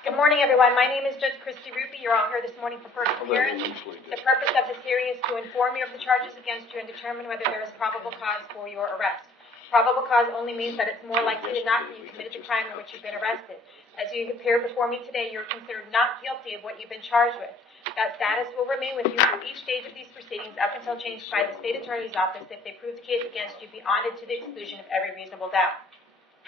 Good morning, everyone. My name is Judge Ruppe. You're all here this morning for first appearance. The purpose of this hearing is to inform you of the charges against you and determine whether there is probable cause for your arrest. Probable cause only means that it's more likely than not that you committed the crime in which you've been arrested. As you appear before me today, you're considered not guilty of what you've been charged with. That status will remain with you through each stage of these proceedings up until changed by the state attorney's office if they prove the case against you beyond it to the exclusion of every reasonable doubt.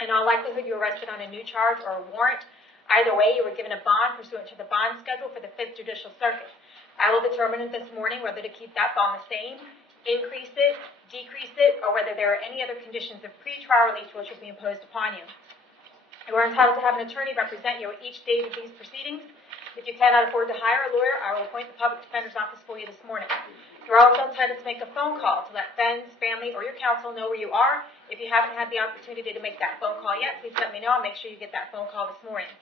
In all likelihood, you were arrested on a new charge or a warrant. Either way, you were given a bond pursuant to the bond schedule for the 5th Judicial Circuit. I will determine this morning whether to keep that bond the same, increase it, decrease it, or whether there are any other conditions of pretrial release which will be imposed upon you. You are entitled to have an attorney represent you at each stage of these proceedings. If you cannot afford to hire a lawyer, I will appoint the Public Defender's Office for you this morning. You're also entitled to make a phone call to let friends, family, or your counsel know where you are. If you haven't had the opportunity to make that phone call yet, please let me know. I'll make sure you get that phone call this morning.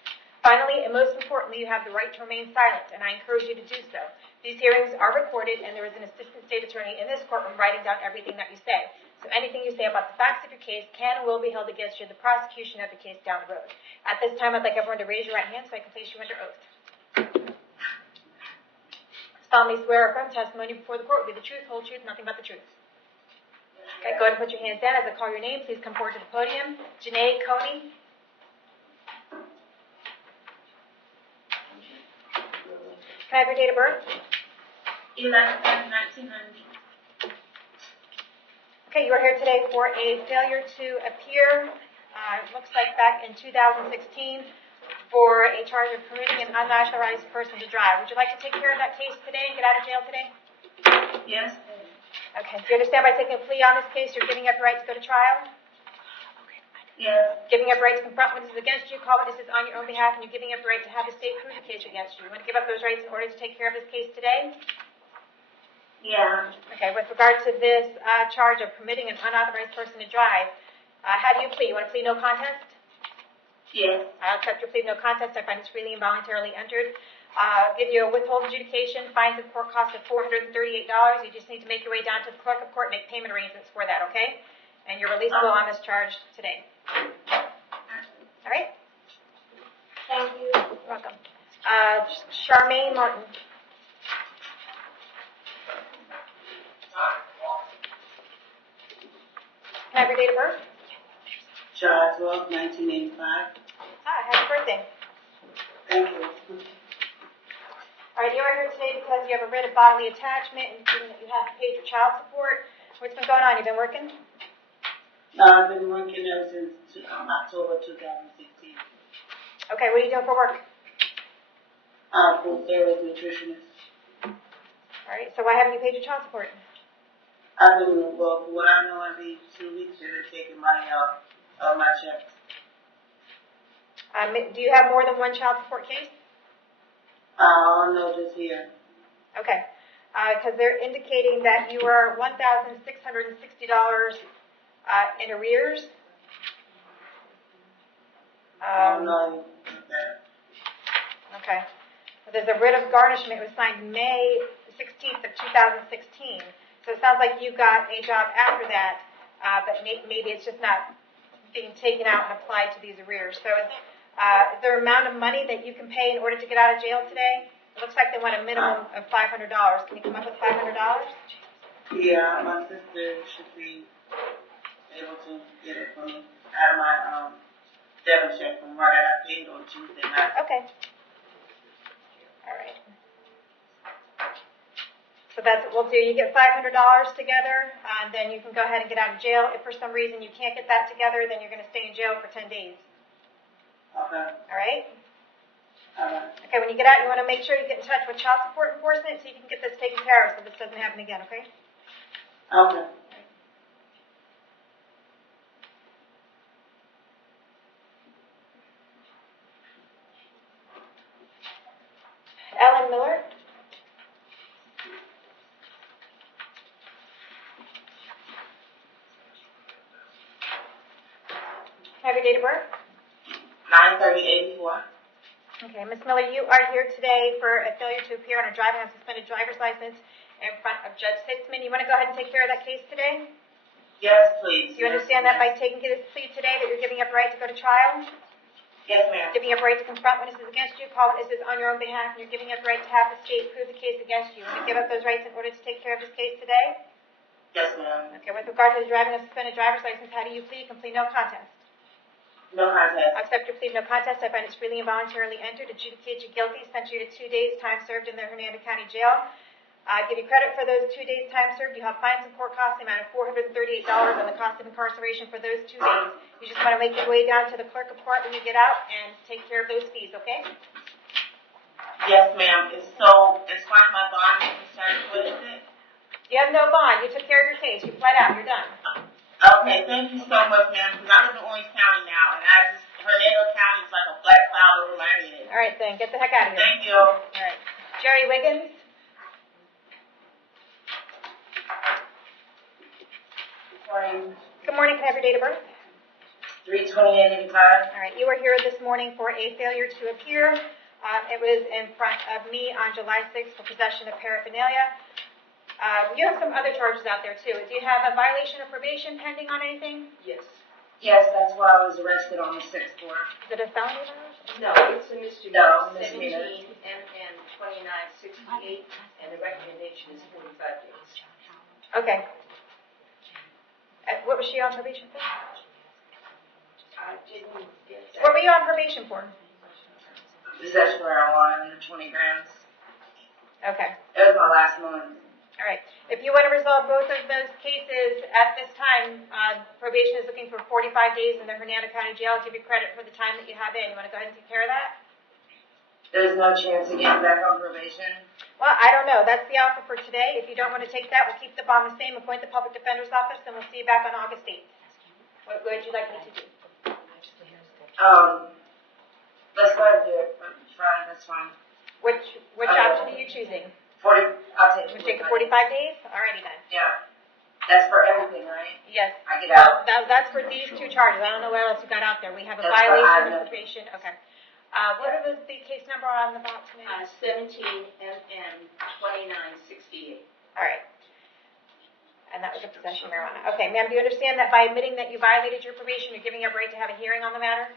Finally, and most importantly, you have the right to remain silent, and I encourage you to do so. These hearings are recorded, and there is an assistant state attorney in this courtroom writing down everything that you say. So anything you say about the facts of your case can and will be held against you in the prosecution of the case down the road. At this time, I'd like everyone to raise your right hand so I can place you under oath. Solemnly swear or affirm testimony before the court will be the truth, whole truth, nothing but the truth. Okay, go ahead and put your hands down. As I call your name, please come forward to the podium. Janae Coney. Can I have your date of birth? 11/1900. Okay, you are here today for a failure to appear. It looks like back in 2016 for a charge of permitting an unauthorized person to drive. Would you like to take care of that case today and get out of jail today? Yes. Okay. Do you understand by taking a plea on this case, you're giving up your right to go to trial? Yes. Giving up your right to confront witnesses against you, call witnesses on your own behalf, and you're giving up your right to have the state prove the case against you. You want to give up those rights in order to take care of this case today? Yeah. Okay. With regard to this charge of permitting an unauthorized person to drive, how do you plead? You want to plead no contest? Yes. I'll accept your plea of no contest. I find it's freely and voluntarily entered. Give you a withhold adjudication, fines of court cost of $438. You just need to make your way down to the clerk of court and make payment arrangements for that, okay? And you're releasable on this charge today. All right? Thank you. You're welcome. Charmaine Martin. Can I have your date of birth? July 12, 1985. Happy birthday. Thank you. All right, you are here today because you have a writ of bodily attachment and you have paid your child support. What's been going on? You've been working? I've been working ever since October 2016. Okay, what are you doing for work? Full service nutritionist. All right, so why haven't you paid your child support? I've been, well, for what I know, every 2 weeks they've been taking money out of my checks. Do you have more than one child support case? Oh, no, just here. Okay, because they're indicating that you are $1,660 in arrears. No. Okay. There's a writ of garnishment. It was signed May 16th of 2016. So it sounds like you got a job after that, but maybe it's just not being taken out and applied to these arrears. So is there an amount of money that you can pay in order to get out of jail today? It looks like they want a minimum of $500. Can you come up with $500? Yeah, my sister should be able to get it from me out of my debit check from what I paid on Tuesday night. Okay. All right. So that's what we'll do. You get $500 together, and then you can go ahead and get out of jail. If for some reason you can't get that together, then you're going to stay in jail for 10 days. Okay. All right? All right. Okay, when you get out, you want to make sure you get in touch with child support enforcement so you can get this taken care of so this doesn't happen again, okay? Okay. Ellen Miller. Have your date of birth? 9/30/84. Okay, Ms. Miller, you are here today for a failure to appear on a driving on suspended driver's license in front of Judge Sitzman. You want to go ahead and take care of that case today? Yes, please. Do you understand that by taking this plea today that you're giving up the right to go to trial? Yes, ma'am. Giving up right to confront witnesses against you, call witnesses on your own behalf, and you're giving up right to have the state prove the case against you. And you give up those rights in order to take care of this case today? Yes, ma'am. Okay, with regard to the driving a suspended driver's license, how do you plead? Complete no contest. No contest. I accept your plea of no contest. I find it's freely and voluntarily entered, adjudicate you guilty, sentence you to 2 days time served in the Hernando County Jail. I give you credit for those 2 days time served. You have fines and court costs, the amount of $438, and the cost of incarceration for those 2 days. You just want to make your way down to the clerk of court when you get out and take care of those fees, okay? Yes, ma'am. And so, as far as my bond is concerned, what is it? You have no bond. You took care of your case. You fled out. You're done. Okay, thank you so much, ma'am, because I live in Orange County now, and Hernando County is like a black cloud over my head. All right, then. Get the heck out of here. Thank you. All right. Jerry Wiggins. Morning. Good morning. Can I have your date of birth? 3/28/85. All right. You were here this morning for a failure to appear. It was in front of me on July 6th for possession of paraphernalia. You have some other charges out there, too. Do you have a violation of probation pending on anything? Yes. Yes, that's why I was arrested on the 6th floor. Is it a felony violation? No, it's a misdemeanor. No, misdemeanor. 17 MN 2968, and the recommendation is 45 days. Okay. What was she on probation for? I didn't get that. What were you on probation for? Possession of marijuana under 20 grams. Okay. It was my last month. All right. If you want to resolve both of those cases at this time, probation is looking for 45 days in the Hernando County Jail. I'll give you credit for the time that you have in. You want to go ahead and take care of that? There's no chance of getting back on probation. Well, I don't know. That's the offer for today. If you don't want to take that, we'll keep the bond the same, appoint the public defender's office, and we'll see you back on August 8th. What would you like me to do? Let's go ahead and do it. Fine, that's fine. Which option are you choosing? 40, I'll take Would you take the 45 days? Alrighty then. Yeah. That's for everything, right? Yes. I get out. That's for these 2 charges. I don't know what else you got out there. We have a That's for violation Ida. of probation. Okay. What was the case number on the box? 17 MN 2968. All right. And that was a possession of marijuana. Okay, ma'am, do you understand that by admitting that you violated your probation, you're giving up right to have a hearing on the matter?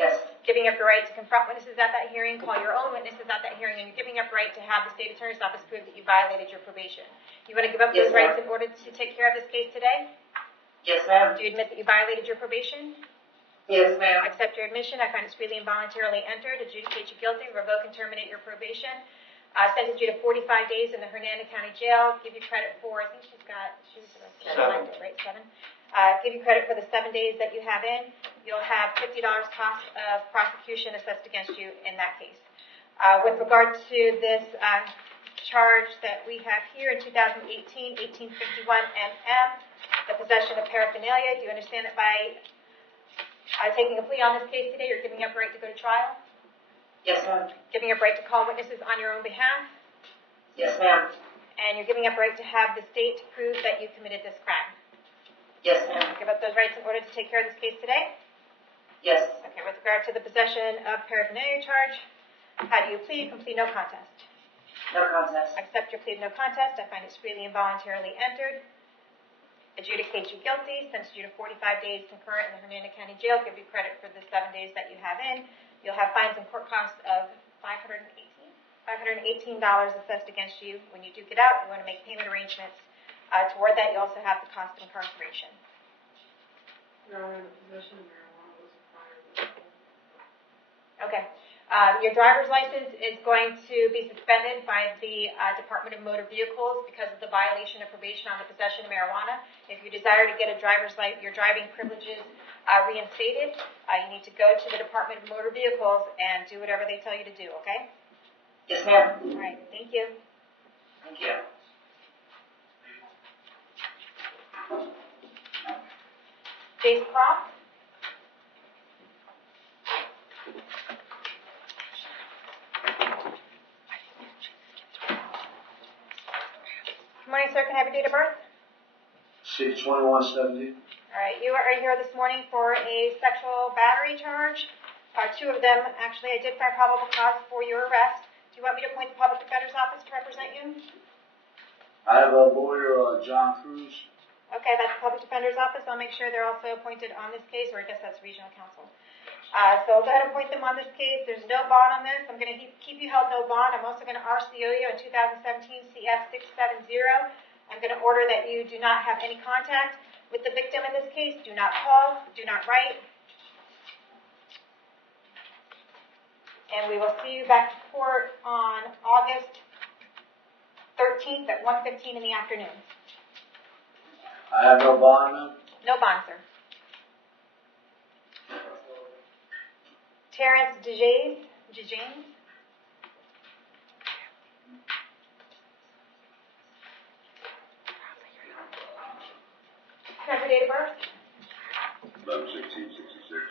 Yes. Giving up your right to confront witnesses at that hearing, call your own witnesses at that hearing, and you're giving up right to have the state attorney's office prove that you violated your probation. You want to give up Yes, those rights ma'am. in order to take care of this case today? Yes, ma'am. Do you admit that you violated your probation? Yes, ma'am. Accept your admission. I find it's freely and voluntarily entered. Adjudicate you guilty. Revoke and terminate your probation. Sentence you to 45 days in the Hernando County Jail. Give you credit for, I think she was arrested, 7. right? 7. Give you credit for the 7 days that you have in. You'll have $50 cost of prosecution assessed against you in that case. With regard to this charge that we have here in 2018, 1851 MM, the possession of paraphernalia, do you understand that by taking a plea on this case today, you're giving up right to go to trial? Yes, ma'am. Giving up right to call witnesses on your own behalf? Yes, ma'am. And you're giving up right to have the state prove that you committed this crime? Yes, ma'am. Give up those rights in order to take care of this case today? Yes. Okay, with regard to the possession of paraphernalia charge, how do you plead? Complete no contest. No contest. Accept your plea of no contest. I find it's freely and voluntarily entered. Adjudicate you guilty. Sentence you to 45 days concurrent in the Hernando County Jail. Give you credit for the 7 days that you have in. You'll have fines and court costs of $518 assessed against you. When you do get out, you want to make payment arrangements. Toward that, you also have the cost of incarceration. Okay. Your driver's license is going to be suspended by the Department of Motor Vehicles because of the violation of probation on the possession of marijuana. If you desire to get your driving privileges reinstated, you need to go to the Department of Motor Vehicles and do whatever they tell you to do, okay? Yes, ma'am. All right, thank you. Thank you. Jace Croft? Good morning, sir. Can I have your date of birth? 6/21/70. All right, you are here this morning for a sexual battery charge. 2 of them, actually, I did find probable cause for your arrest. Do you want me to appoint the public defender's office to represent you? I have a lawyer, John Cruz. Okay, that's the public defender's office. I'll make sure they're also appointed on this case, or I guess that's regional counsel. So I'll go ahead and point them on this case. There's no bond on this. I'm going to keep you held no bond. I'm also going to RCO you in 2017 CF 670. I'm going to order that you do not have any contact with the victim in this case. Do not call. Do not write. And we will see you back to court on August 13th at 1:15 in the afternoon. I have no bond, ma'am. No bond, sir. Terrence DeJanes. Can I have your date of birth? 11/16/66.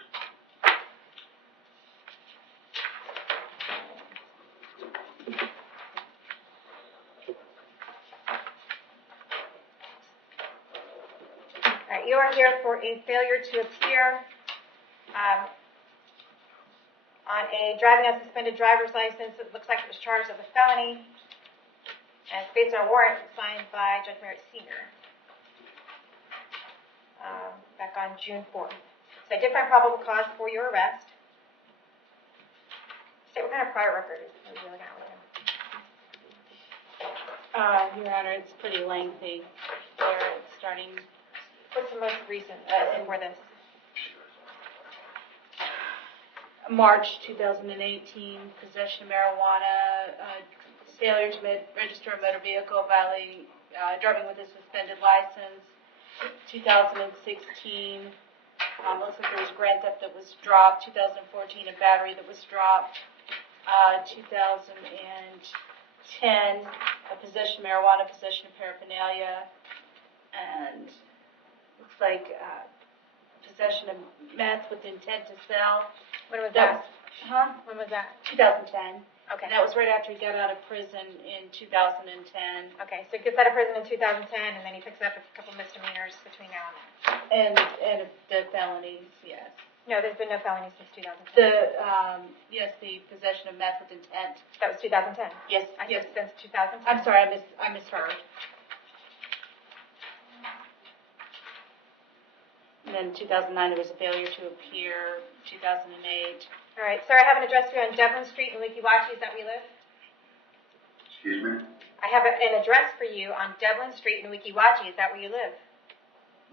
All right, you are here for a failure to appear on a driving a suspended driver's license. It looks like it was charged as a felony, and it's based on a warrant signed by Judge Merritt Sr. Back on June 4th. So I did find probable cause for your arrest. Say, what kind of prior record are we looking at with him? Your Honor, it's pretty lengthy. They're starting What's the most recent for this? March 2018, possession of marijuana, failure to register a motor vehicle, violating, driving with a suspended license. 2016, looks like there was a grand theft that was dropped. 2014, a battery that was dropped. 2010, a possession of marijuana, possession of paraphernalia, and looks like possession of meth with intent to sell. When was that? When was that? 2010. Okay. And that was right after he got out of prison in 2010. Okay, so he gets out of prison in 2010, and then he picks up a couple misdemeanors between now and then. And the felonies, yes. No, there's been no felonies since 2010. Yes, the possession of meth with intent. That was 2010. Yes, I yes. said since 2010. I'm sorry, I misheard. And then 2009, there was a failure to appear. 2008. All right, sir, I have an address for you on Devlin Street in Wikiwachi. Is that where you live? Excuse me? I have an address for you on Devlin Street in Wikiwachi. Is that where you live?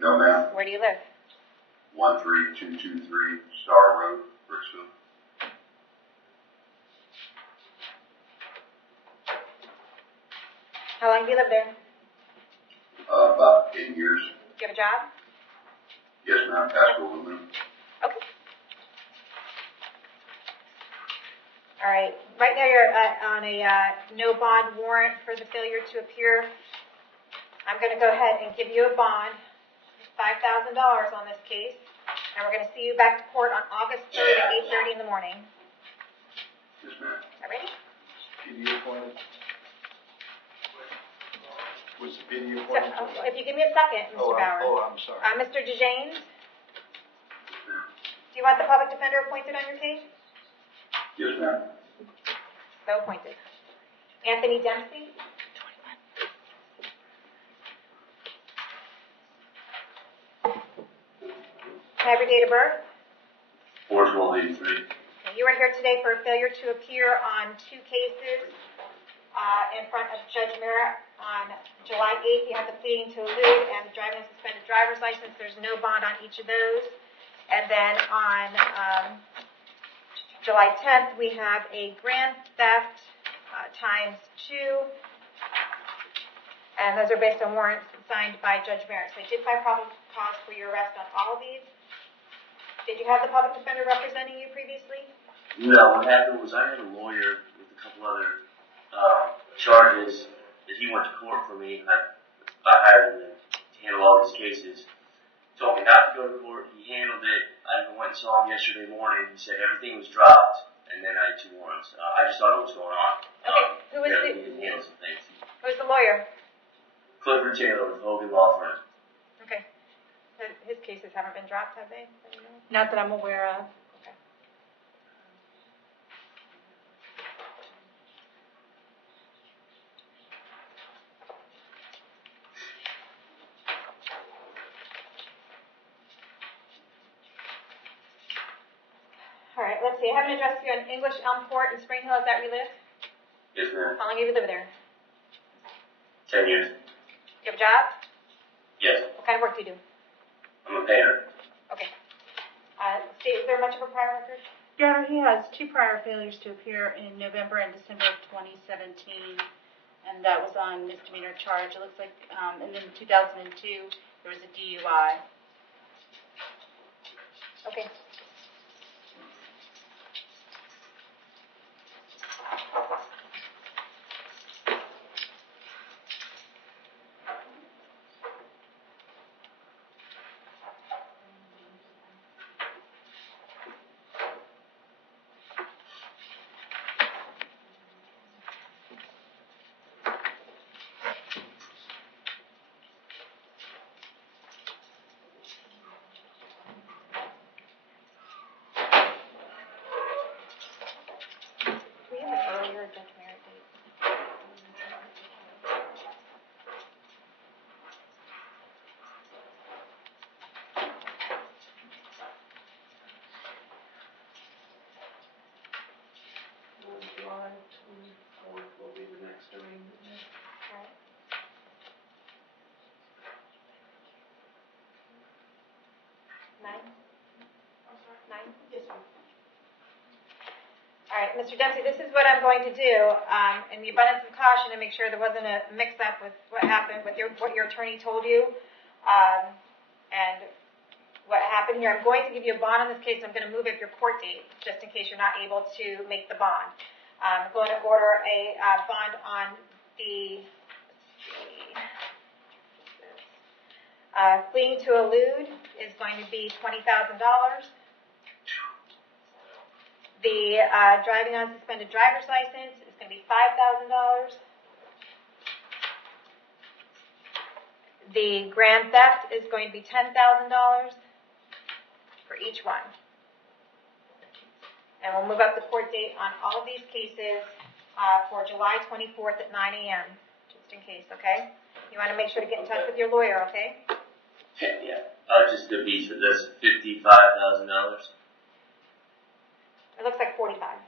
No, ma'am. Where do you live? 13223 Star Road, Brooksville. How long have you lived there? About 8 years. Do you have a job? Yes, ma'am. Pastoral woman. Okay. All right. Right now you're on a no bond warrant for the failure to appear. I'm going to go ahead and give you a bond, $5,000 on this case, and we're going to see you back to court on August 3rd at 8:30 in the morning. Yes, ma'am. All ready? PD appointed? Was the PD So, appointed? if you give me a second, Mr. Bauer. I'm sorry. Mr. DeJanes, Yes, ma'am. do you want the public defender appointed on your case? Yes, ma'am. So appointed. Anthony Dempsey? Can I have your date of birth? 4/12/83. Okay, you are here today for a failure to appear on two cases in front of Judge Merritt. On July 8th, you have the pleading to elude and the driving a suspended driver's license. There's no bond on each of those. And then on July 10th, we have a grand theft ×2. And those are based on warrants signed by Judge Merritt. So I did find probable cause for your arrest on all of these. Did you have the public defender representing you previously? No, what happened was I had a lawyer with a couple other charges that he went to court for me. I hired him to handle all these cases. Told me not to go to court. He handled it. I even went and saw him yesterday morning. He said everything was dropped, and then I had 2 warrants. I just thought what was going on. Okay, who was He didn't handle some things. Who's the lawyer? Clifford Taylor with Hogan Law Firm. Okay. His cases haven't been dropped, have they? Not that I'm aware of. Okay. right, let's see, I have an address here in English, Elmport, and Spring Hill, is that where you live? Yes, ma'am. How long have you lived there? 10 years. You have a job? Yes. What kind of work do you do? I'm a painter. Okay. State, is there much of a prior record? Your Honor, he has 2 prior failures to appear in November and December of 2017, and that was on misdemeanor charge. It looks like, and then in 2002, there was a DUI. Okay. Do we have an earlier Judge Merritt date? July 24th will be the next arraignment. Alright. Nine? Nine? Yes, ma'am. All right, Mr. Dempsey, this is what I'm going to do, in the abundance of caution, to make sure there wasn't a mix-up with what happened, with what your attorney told you, and what happened here. I'm going to give you a bond on this case, and I'm going to move up your court date, just in case you're not able to make the bond. I'm going to order a bond on the, fleeing to elude is going to be $20,000. The driving on suspended driver's license is going to be $5,000. The grand theft is going to be $10,000 for each one. And we'll move up the court date on all of these cases for July 24th at 9 a.m., just in case, okay? You want to make sure to get in touch with your lawyer, okay? Yeah. Just to be sure, that's $55,000. It looks like 45.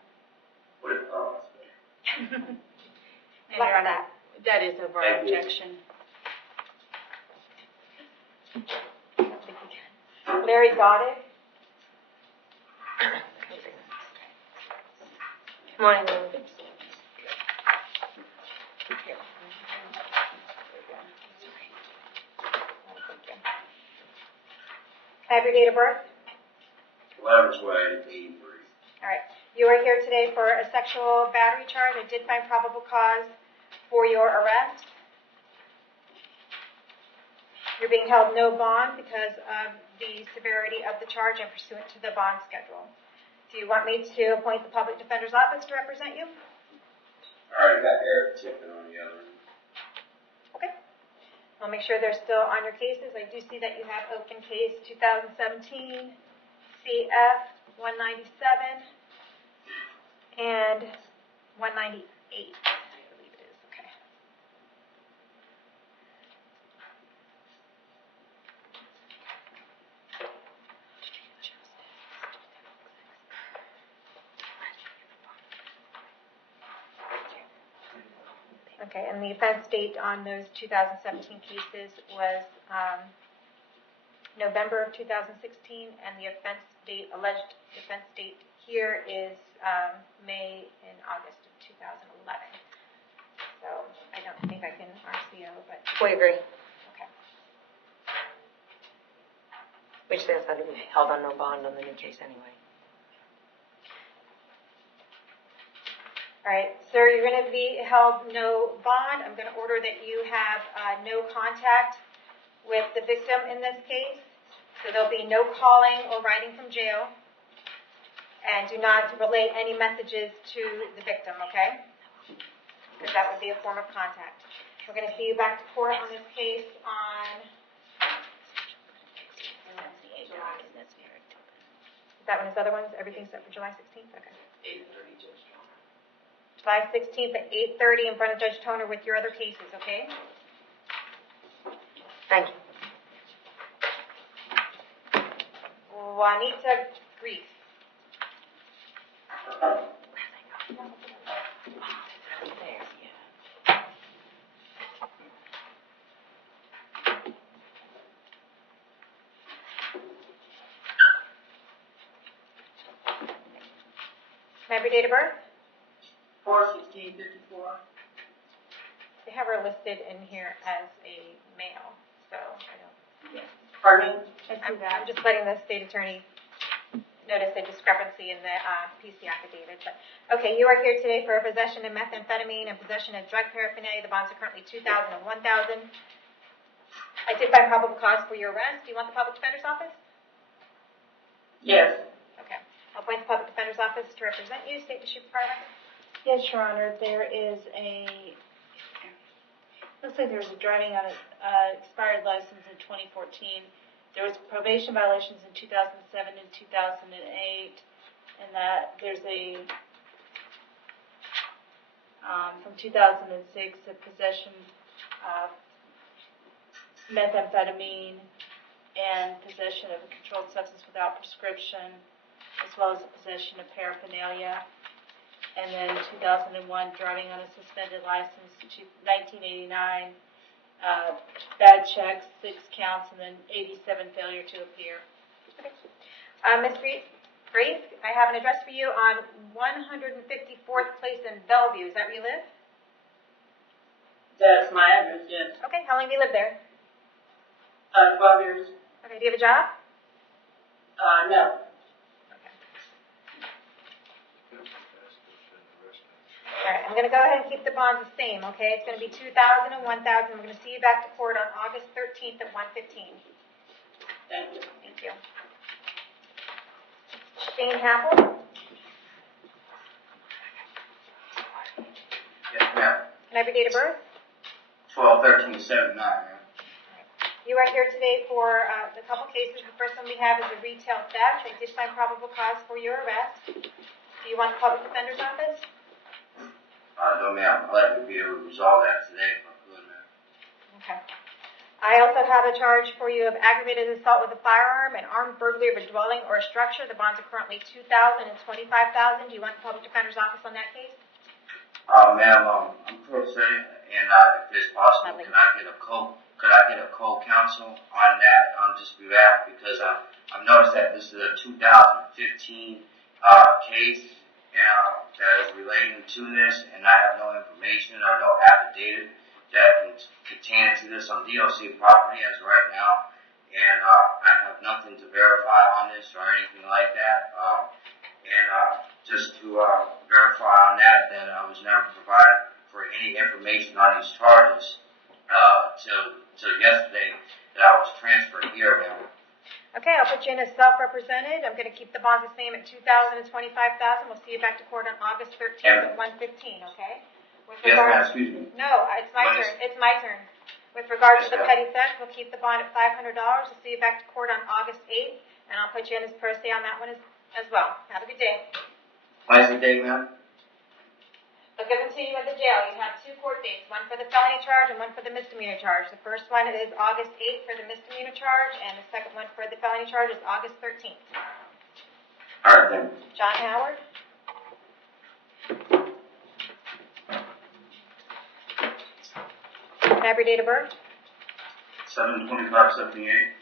What if, oh, that's okay. And Luck Your with Honor, that is over Thank you. objection. Larry Goddard. Morning. Have your date of birth? 11/12/83. All right. You are here today for a sexual battery charge. I did find probable cause for your arrest. You're being held no bond because of the severity of the charge and pursuant to the bond schedule. Do you want me to appoint the public defender's office to represent you? I already got Eric tipping on the other. Okay. I'll make sure they're still on your cases. I do see that you have open case 2017 CF 197 and 198, I believe it is. Okay. Okay, and the offense date on those 2017 cases was November of 2016, and the offense date, alleged offense date here is May and August of 2011. So I don't think I can RCO, but We agree. okay. Which says that we held on no bond on the new case anyway. All right, sir, you're going to be held no bond. I'm going to order that you have no contact with the victim in this case. So there'll be no calling or writing from jail. And do not relay any messages to the victim, okay? Because that would be a form of contact. We're going to see you back to court on this case on... Is that one his other ones? Everything's set for July 16th? Okay. 8:30, Judge John. July 16th at 8:30 in front of Judge Toner with your other cases, okay? Thank you. Juanita Grief. Remember date of birth? 4/16/54. They have her listed in here as a male, so I don't. Pardon me? I'm just letting the state attorney notice a discrepancy in the PC affidavit. But okay, you are here today for a possession of methamphetamine and possession of drug paraphernalia. The bonds are currently $2,000 and $1,000. I did find probable cause for your arrest. Do you want the public defender's office? Yes. Okay. I'll appoint the public defender's office to represent you. State issue prior record. Yes, Your Honor, there is looks like there was a driving on an expired license in 2014. There was probation violations in 2007 and 2008, and that there's a, from 2006, a possession of methamphetamine and possession of a controlled substance without prescription, as well as the possession of paraphernalia. And then 2001, driving on a suspended license, 1989, bad checks, 6 counts, and then 87, failure to appear. Ms. Grace, I have an address for you on 154th Place in Bellevue. Is that where you live? That's my address, yes. Okay, how long have you lived there? 12 years. Okay, do you have a job? No. All right, I'm going to go ahead and keep the bonds the same, okay? It's going to be $2,000 and $1,000. We're going to see you back to court on August 13th at 1:15. Thank you. Thank you. Shane Happel, Yes, ma'am. can I have your date of birth? 12/13/79, ma'am. You are here today for a couple cases. The first one we have is a retail theft. I did find probable cause for your arrest. Do you want the public defender's office? No, ma'am. I'd like to be able to resolve that today if I could, ma'am. Okay. I also have a charge for you of aggravated assault with a firearm and armed burglary of a dwelling or a structure. The bonds are currently $2,000 and $25,000. Do you want the public defender's office on that case? Ma'am, I'm pro se, and if it's possible, could I get a co-counsel on that, just for that, because I've noticed that this is a 2015 case that is relating to this, and I have no information or no affidavit that can pertain to this on DOC property as of right now, and I have nothing to verify on this or anything like that, just to verify on that I was never provided for any information on these charges till yesterday that I was transferred here, ma'am. Okay, I'll put you in as self-represented. I'm going to keep the bonds the same at $2,000 and $25,000. We'll see you back to court on August 13th at 1:15, okay? Yes, ma'am, excuse me. No, it's my turn. It's my turn. With regard to the petty theft, we'll keep the bond at $500. We'll see you back to court on August 8th, and I'll put you in as pro se on that one as well. Have a good day. Wednesday day, ma'am? They'll give them to you at the jail. You have 2 court dates, one for the felony charge and one for the misdemeanor charge. The first one is August 8th for the misdemeanor charge, and the second one for the felony charge is August 13th. All right, then. John Howard? Can I have your date of birth? 7/25/78.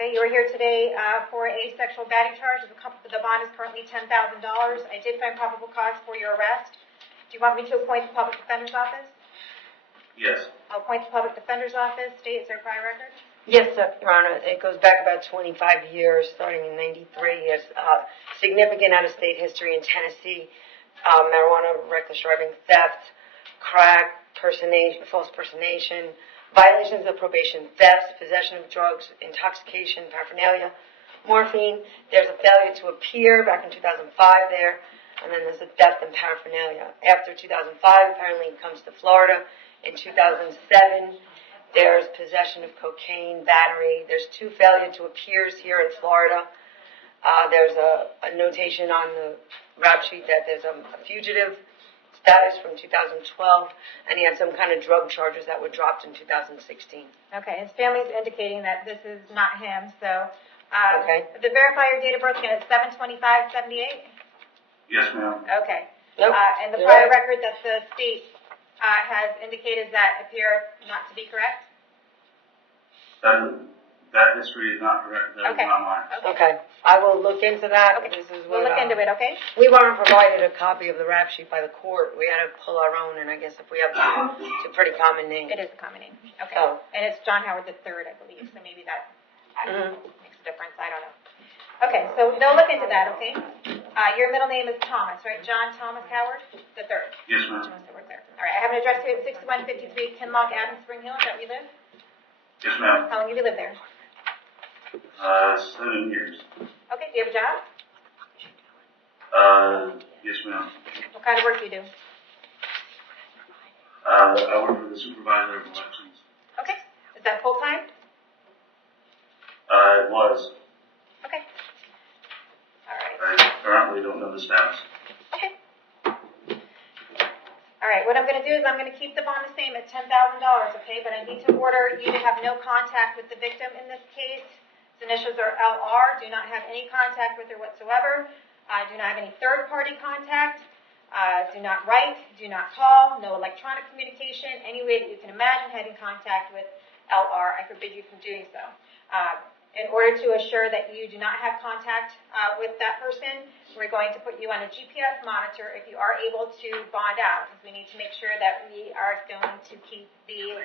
Okay, you are here today for a sexual battery charge. The bond is currently $10,000. I did find probable cause for your arrest. Do you want me to appoint the public defender's office? Yes. I'll appoint the public defender's office. State, is there a prior record? Yes, Your Honor. It goes back about 25 years, starting in '93. He has significant out-of-state history in Tennessee, marijuana, reckless driving, theft, crack, false personation, violations of probation, thefts, possession of drugs, intoxication, paraphernalia, morphine. There's a failure to appear back in 2005 there, and then there's a theft and paraphernalia. After 2005, apparently he comes to Florida. In 2007, there's possession of cocaine, battery. There's 2 failure to appears here in Florida. There's a notation on the rap sheet that there's a fugitive status from 2012, and he had some kind of drug charges that were dropped in 2016. Okay, his family's indicating that this is not him, so Okay. the verify your date of birth again is 7/25/78. Yes, ma'am. Okay. Nope. And the You're prior right. record that the state has indicated that appear not to be correct? That history is not correct. That is Okay. not mine. Okay, I will look into that. Okay. This is We'll what, look into it, okay? we weren't provided a copy of the rap sheet by the court. We had to pull our own, and I guess if we have, it's a pretty common name. It is a common name. Okay. Oh. And it's John Howard III, I believe, so maybe that Mhm. makes a difference. I don't know. Okay, so they'll look into that, okay? Your middle name is Thomas, right? John Thomas Howard III. Yes, ma'am. Thomas Howard III. All right, I have an address here at 6153 Kinloch Ave, Spring Hill. Is that where you live? Yes, ma'am. How long have you lived there? 7 years. Okay, do you have a job? Yes, ma'am. What kind of work do you do? I work for the supervisor of elections. Okay. Is that full-time? It was. Okay. All right. I currently don't know the status. Okay. All right, what I'm going to do is I'm going to keep the bond the same at $10,000, okay? But I need to order you to have no contact with the victim in this case. His initials are LR. Do not have any contact with her whatsoever. Do not have any third-party contact. Do not write. Do not call. No electronic communication. Any way that you can imagine having contact with LR, I forbid you from doing so. In order to assure that you do not have contact with that person, we're going to put you on a GPS monitor if you are able to bond out, because we need to make sure that we are going to keep the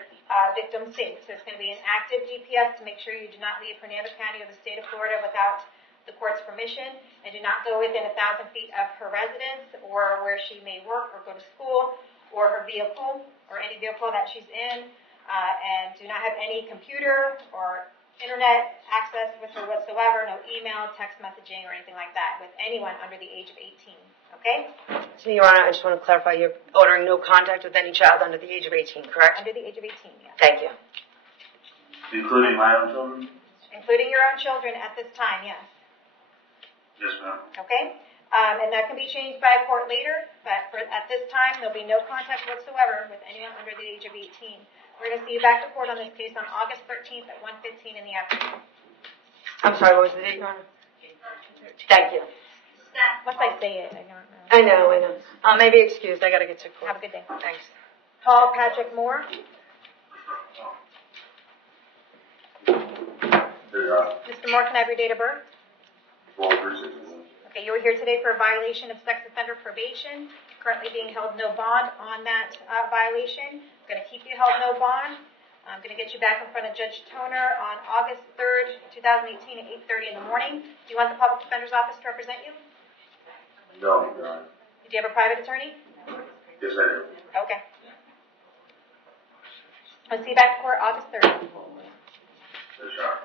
victim safe. So it's going to be an active GPS to make sure you do not leave Hernando County or the state of Florida without the court's permission, and do not go within 1,000 feet of her residence or where she may work or go to school or her vehicle or any vehicle that she's in, and do not have any computer or internet access with her whatsoever, no email, text messaging, or anything like that with anyone under the age of 18, okay? So, Your Honor, I just want to clarify, you're ordering no contact with any child under the age of 18, correct? Under the age of 18, yes. Thank you. Including my own children? Including your own children at this time, yes. Yes, ma'am. Okay? And that can be changed by a court later, but at this time, there'll be no contact whatsoever with anyone under the age of 18. We're going to see you back to court on this case on August 13th at 1:15 in the afternoon. I'm sorry, what was the date, Your Honor? Thank you. Once I say it, I don't know. I know. Maybe excused, I gotta get to court. Have a good day. Thanks. Paul Patrick Moore. Mr. Moore, can I have your date of birth? 12/3/61. Okay, you were here today for a violation of sex offender probation. Currently being held no bond on that violation. I'm going to keep you held no bond. I'm going to get you back in front of Judge Toner on August 3rd, 2018 at 8:30 in the morning. Do you want the Public Defender's Office to represent you? No, Your Honor. Do you have a private attorney? Yes, I do. Okay. I'll see you back to court August 3rd. Yes, Your Honor.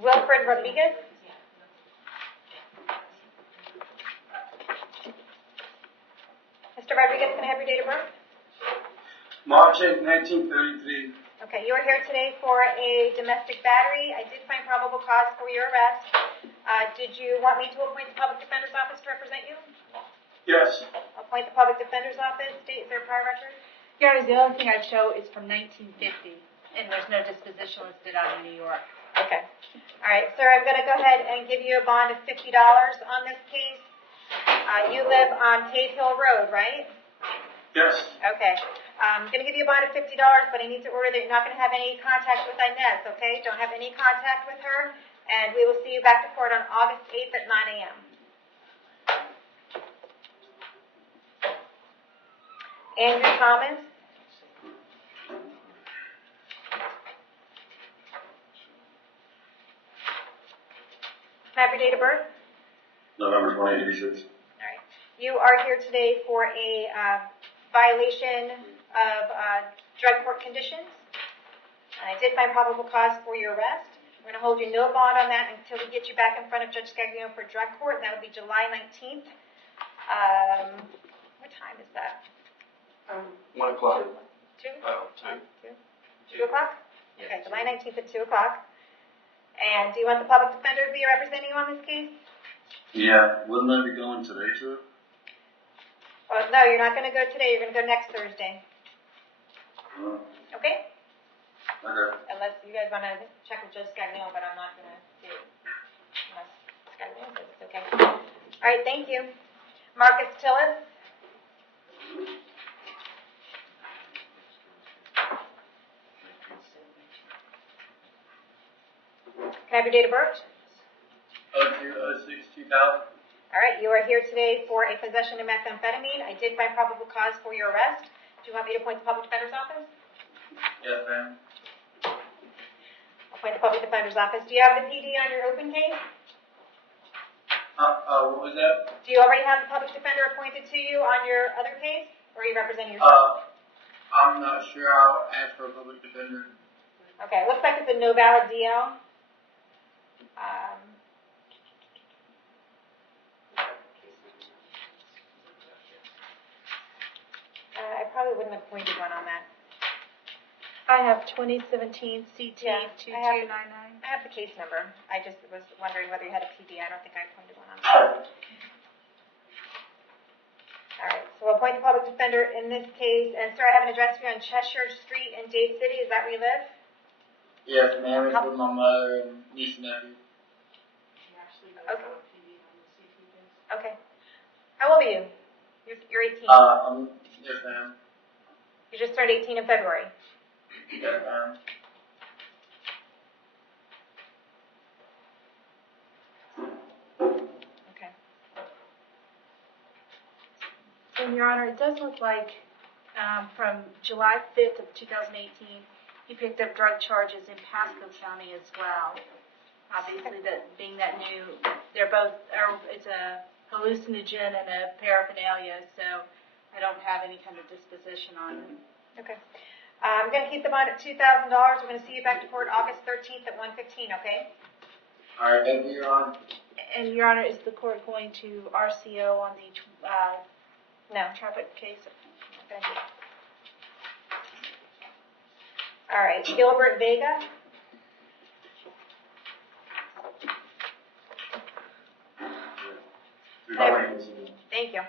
Wilfred Rodriguez. Mr. Rodriguez, can I have your date of birth? March 8, 1933. Okay, you are here today for a domestic battery. I did find probable cause for your arrest. Did you want me to appoint the Public Defender's Office to represent you? Yes. Appoint the Public Defender's Office. State their prior record. Your Honor, the only thing I show is from 1950, and there's no disposition listed out in New York. Okay. All right, sir, I'm going to go ahead and give you a bond of $50 on this case. You live on Cave Hill Road, right? Yes. Okay. I'm going to give you a bond of $50, but I need to order that you're not going to have any contact with Inez, okay? Don't have any contact with her, and we will see you back to court on August 8th at 9 a.m. Andrew Thomas. Can I have your date of birth? November 2086. All right. You are here today for a violation of drug court conditions. And I did find probable cause for your arrest. We're going to hold you no bond on that until we get you back in front of Judge Scaglione for drug court, and that will be July 19th. What time is that? 1 o'clock. 2? Oh, 2. 2 o'clock? Okay, July 19th at 2 o'clock. And do you want the public defender to be representing you on this case? Yeah, wouldn't I be going today, too? Well, no, you're not going to go today. You're going to go next Thursday. Okay? Okay. Unless you guys want to check with Judge Scagnino, but I'm not going to do it unless Scagnino says it's okay. All right, thank you. Marcus Tillis. Can I have your date of birth? 02/06/2000. All right, you are here today for a possession of methamphetamine. I did find probable cause for your arrest. Do you want me to appoint the public defender's office? Yes, ma'am. Appoint the public defender's office. Do you have the PD on your open case? What was that? Do you already have the public defender appointed to you on your other case, or are you representing yourself? I'm not sure. I'll ask for a public defender. Okay, looks like it's a no valid DL. I probably wouldn't have appointed one on that. I have 2017 CT Yeah, 2299. I have the case number. I just was wondering whether you had a PD. I don't think I appointed one on that. All right, so we'll appoint the public defender in this case. And sir, I have an address for you on Cheshire Street in Dade City. Is that where you live? Yes, ma'am. It's with my mother and niece and nephew. Okay. Okay. How old are you? You're 18. Yes, ma'am. You just turned 18 in February. Yes, ma'am. Okay. And Your Honor, it does look like from July 5th of 2018, he picked up drug charges in Pasco County as well. Obviously, that being that new, they're both, it's a hallucinogen and a paraphernalia, so I don't have any kind of disposition on them. Okay. I'm going to keep them on at $2,000. We're going to see you back to court August 13th at 1:15, okay? All right, thank you, Your Honor. And Your Honor, is the court going to RCO on the No. traffic case? Okay. All right, Gilbert Vega. Thank you.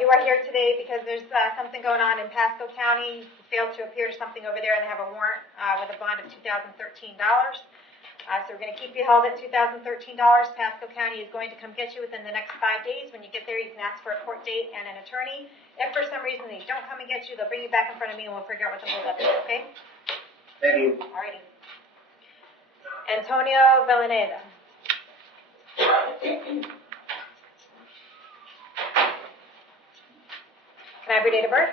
You are here today because there's something going on in Pasco County. You failed to appear to something over there and they have a warrant with a bond of $2,013. So we're going to keep you held at $2,013. Pasco County is going to come get you within the next 5 days. When you get there, you can ask for a court date and an attorney. If for some reason they don't come and get you, they'll bring you back in front of me and we'll figure out what the holdup is, okay? Thank you. Alrighty. Antonio Villaneda. Can I have your date of birth?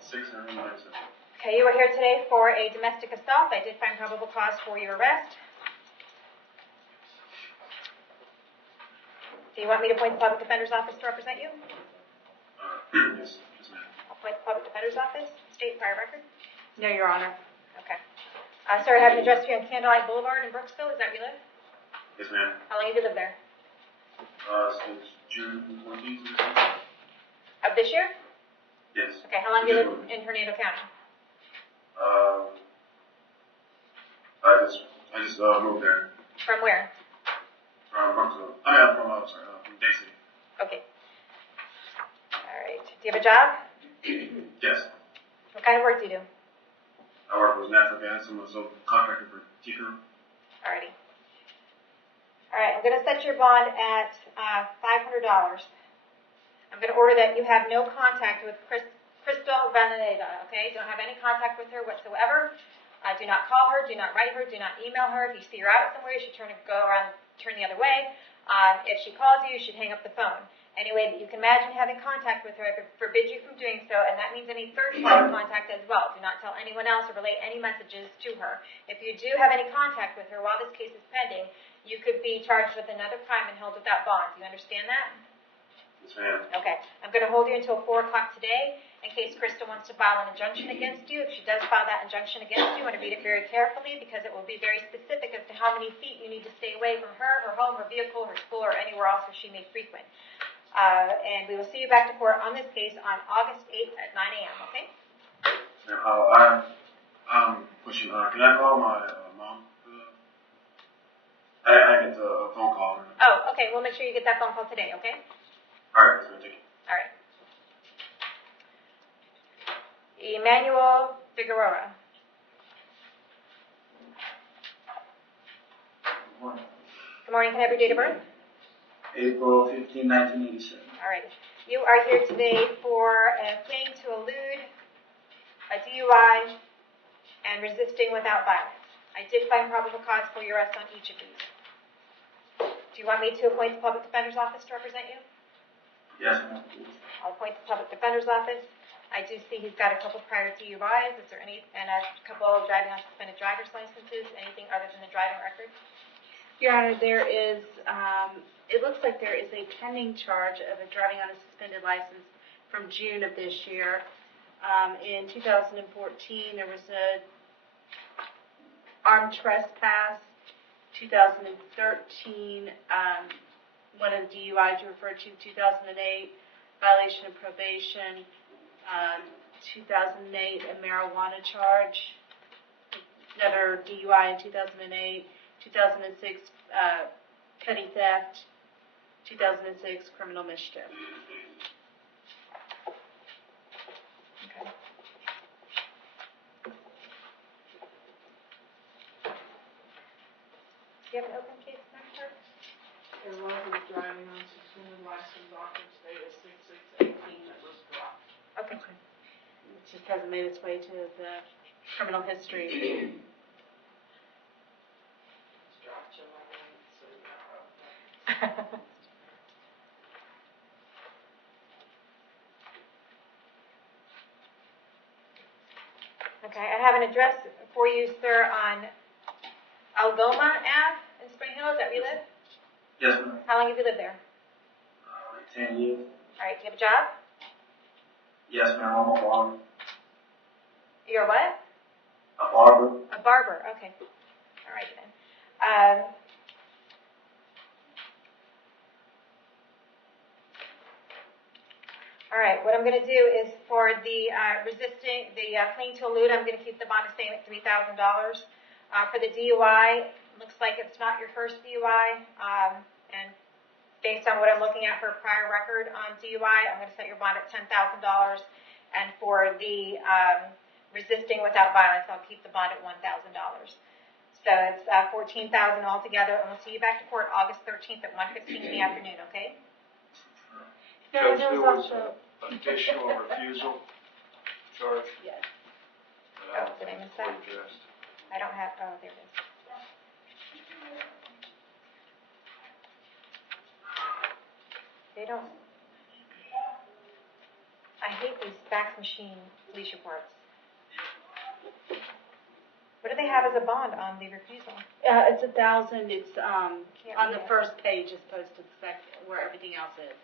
6/7/97. Okay, you are here today for a domestic assault. I did find probable cause for your arrest. Do you want me to appoint the public defender's office to represent you? Yes, ma'am. Appoint the public defender's office, state prior record? No, Your Honor. Okay. Sir, I have an address for you on Candlelight Boulevard in Brooksville. Is that where you live? Yes, ma'am. How long have you lived there? Since June 14th. Of this year? Yes. Okay, how long have you lived in Hernando County? I just moved there From where? from Brooksville. From Dade City. Okay. All right. Do you have a job? Yes. What kind of work do you do? I work with natural gas. I'm a subcontractor for TCO. Alrighty. All right, I'm going to set your bond at $500. I'm going to order that you have no contact with Crystal Vaneda, okay? Don't have any contact with her whatsoever. Do not call her, do not write her, do not email her. If you see her out somewhere, you should turn the other way. If she calls you, you should hang up the phone. Any way that you can imagine having contact with her, I forbid you from doing so, and that means any third-party contact as well. Do not tell anyone else or relay any messages to her. If you do have any contact with her while this case is pending, you could be charged with another crime and held without bond. Do you understand that? Yes, ma'am. Okay. I'm going to hold you until 4 o'clock today in case Krista wants to file an injunction against you. If she does file that injunction against you, I want to read it very carefully because it will be very specific as to how many feet you need to stay away from her, her home, her vehicle, her school, or anywhere else where she may frequent. And we will see you back to court on this case on August 8th at 9 a.m., okay? Now, question, can I call my mom? I get a phone call. Oh, okay. We'll make sure you get that phone call today, okay? Alright, so thank you. All right. Emmanuel Figueroa. Good morning, can I have your date of birth? April 15, 1987. All right. You are here today for a claim to elude, a DUI, and resisting without violence. I did find probable cause for your arrest on each of these. Do you want me to appoint the public defender's office to represent you? Yes, ma'am. I'll appoint the public defender's office. I do see he's got a couple prior DUIs. Is there any, and a couple of driving on suspended driver's licenses, anything other than the driving record? Your Honor, there is, it looks like there is a pending charge of a driving on a suspended license from June of this year. In 2014, there was a armed trespass. 2013, one of the DUIs you referred to, 2008, violation of probation, 2008, a marijuana charge, another DUI in 2008, 2006, petty theft, 2006, criminal mischief. Okay. Do you have an open case, Madam Clerk? There was a driving on suspended license office dated 6/6/18 that was dropped. Okay. It just hasn't made its way to the criminal history. It's dropped July 9th, so yeah. Okay, I have an address for you, sir, on Algoma Ave in Spring Hill. Is that where you live? Yes, ma'am. How long have you lived there? Like 10 years. All right, do you have a job? Yes, ma'am. I'm a barber. You're what? A barber. A barber, okay. All right then. All right, what I'm going to do is for the resisting, the claim to elude, I'm going to keep the bond the same at $3,000. For the DUI, looks like it's not your first DUI, and based on what I'm looking at for a prior record on DUI, I'm going to set your bond at $10,000. And for the resisting without violence, I'll keep the bond at $1,000. So it's $14,000 altogether, and we'll see you back to court August 13th at 1:15 in the afternoon, okay? No, Judge, there there was was also, additional refusal charge. yes. Oh, did I miss that? Addressed. I don't have, oh, there it is. They don't, I hate these fax machine police reports. What do they have as a bond on the refusal? It's 1,000. It's on the read it. first page as opposed to the second, where everything else is.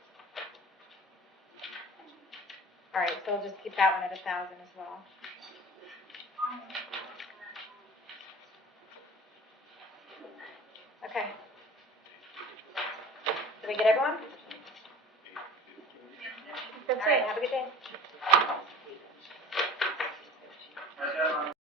All right, so we'll just keep that one at 1,000 as well. Okay. Did we get everyone? All right, have a good day.